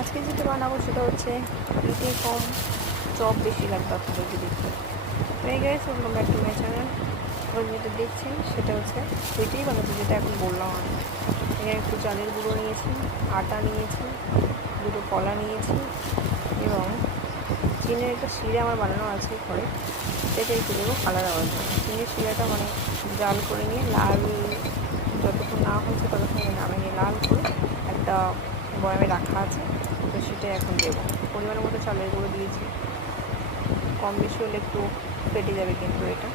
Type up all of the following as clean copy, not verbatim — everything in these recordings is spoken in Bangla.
আজকে যেটা বানাবো সেটা হচ্ছে ইটে কম চপ বেশি লাগবে আপনাদেরকে দেখতে। এই guys, welcome back to my channel. আপনারা যেটা দেখছেন সেটা হচ্ছে ওইটাই বানাচ্ছি যেটা এখন বললাম আমি। এখানে একটু চালের গুঁড়ো নিয়েছি, আটা নিয়েছি, দুটো কলা নিয়েছি এবং চিনির একটা শিরা আমার বানানো আছে ঘরে, সেটাই একটু দেবো কালার হওয়ার জন্য। চিনির শিরাটা মানে জাল করে নিয়ে লাল যতক্ষণ না হয়েছে ততক্ষণ নামে নিয়ে লাল করে একটা বয়ামে রাখা আছে, তো সেটাই এখন দেবো। পরিমাণ মতো চালের গুঁড়ো দিয়েছি, কম বেশি হলে একটু ফেটে যাবে কিন্তু এটা।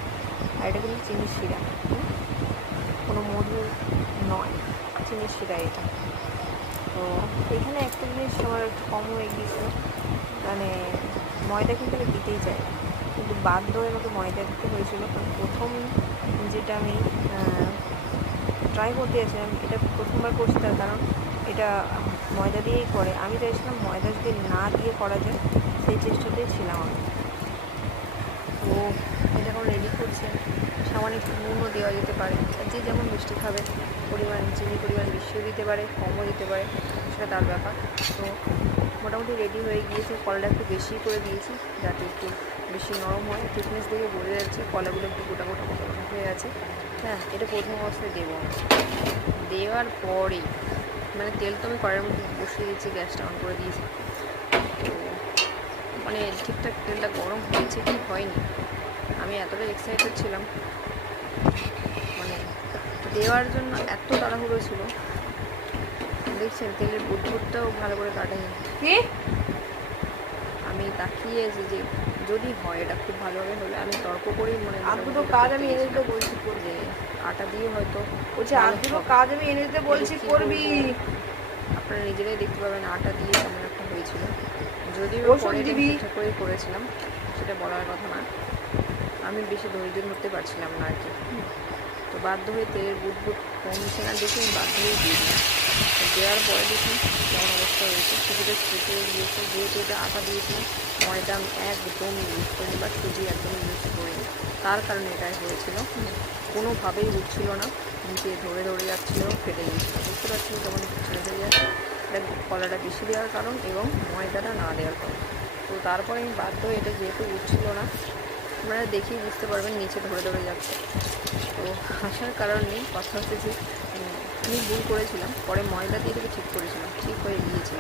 আর এটা কিন্তু চিনির শিরা, কোনো মধু নয়, চিনির শিরা এটা। তো এখানে একটা জিনিস আমার একটু কম হয়ে গিয়েছিল, মানে ময়দা কিন্তু আমি দিতেই চাই, কিন্তু বাধ্য হয়ে আমাকে ময়দা দিতে হয়েছিল। কারণ প্রথম যেটা আমি ট্রাই করতে চাইছিলাম, এটা প্রথমবার করছি, তার কারণ এটা ময়দা দিয়েই করে। আমি চাইছিলাম ময়দা যদি না দিয়ে করা যায়, সেই চেষ্টাতেই ছিলাম আমি। তো এটা এখন রেডি করছে, সামান্য একটু নুনও দেওয়া যেতে পারে, যে যেমন মিষ্টি খাবে পরিমাণ, চিনির পরিমাণ বেশিও দিতে পারে, কমও দিতে পারে, সেটা তার ব্যাপার। তো মোটামুটি রেডি হয়ে গিয়েছে। কলাটা একটু বেশি করে দিয়েছি যাতে একটু বেশি নরম হয়। থিকনেস দেখে বোঝা যাচ্ছে কলাগুলো একটু গোটা গোটা গোটা গোটা হয়ে গেছে। হ্যাঁ, এটা প্রথম অবস্থায় দেবো। দেওয়ার পরেই মানে তেল তো আমি কড়াইয়ের মধ্যে বসিয়ে দিয়েছি, গ্যাসটা অন করে দিয়েছি। তো মানে ঠিকঠাক তেলটা গরম হয়েছে কি হয়নি, আমি এতটা এক্সাইটেড ছিলাম, মানে দেওয়ার জন্য এত তাড়াহুড়ো ছিল। দেখছেন তেলের বুদবুদটাও ভালো করে কাটেনি। আমি তাকিয়েছি যে যদি হয় এটা খুব ভালোভাবে হলে আমি তর্ক করেই মনে দুটো কাজ আমি এনে দিতে বলছি যে আটা দিয়ে হয়তো বলছি, আর দুটো কাজ আমি এনে দিতে বলছি করবি। আপনারা নিজেরাই দেখতে পাবেন আটা দিয়ে কেমন একটা হয়েছিল। যদিও পরে ঠিকঠাক করেই করেছিলাম, সেটা বলার কথা না, আমি বেশি ধৈর্য ধরতে পারছিলাম না আর কি। তো বাধ্য হয়ে তেলের বুদবুদ কমছে না দেখে আমি বাধ্য হয়ে দিয়েছিলাম। দেওয়ার পরে দেখুন কেমন অবস্থা হয়েছে, কিছুটা ফুটে গিয়েছে। যেহেতু এটা আটা দিয়েছিলাম, ময়দা আমি একদম ইউজ করিনি বা সুজি একদম ইউজ করিনি, তার কারণে এটাই হয়েছিল। কোনোভাবেই উঠছিল না, নিচে ধরে ধরে যাচ্ছিলো, ফেটে গিয়েছিল। বুঝতে পারছি কেমন ছেড়ে ছেড়ে যাচ্ছে। এটা কলাটা বেশি দেওয়ার কারণ এবং ময়দাটা না দেওয়ার কারণ। তো তারপরে আমি বাধ্য হয়ে এটা যেহেতু উঠছিল না, আপনারা দেখেই বুঝতে পারবেন নিচে ধরে ধরে যাচ্ছে। তো হাসার কারণ নেই, কথা হচ্ছে যে আমি ভুল করেছিলাম, পরে ময়দা দিয়ে ঠিক করেছিলাম, ঠিক হয়ে গিয়েছিল।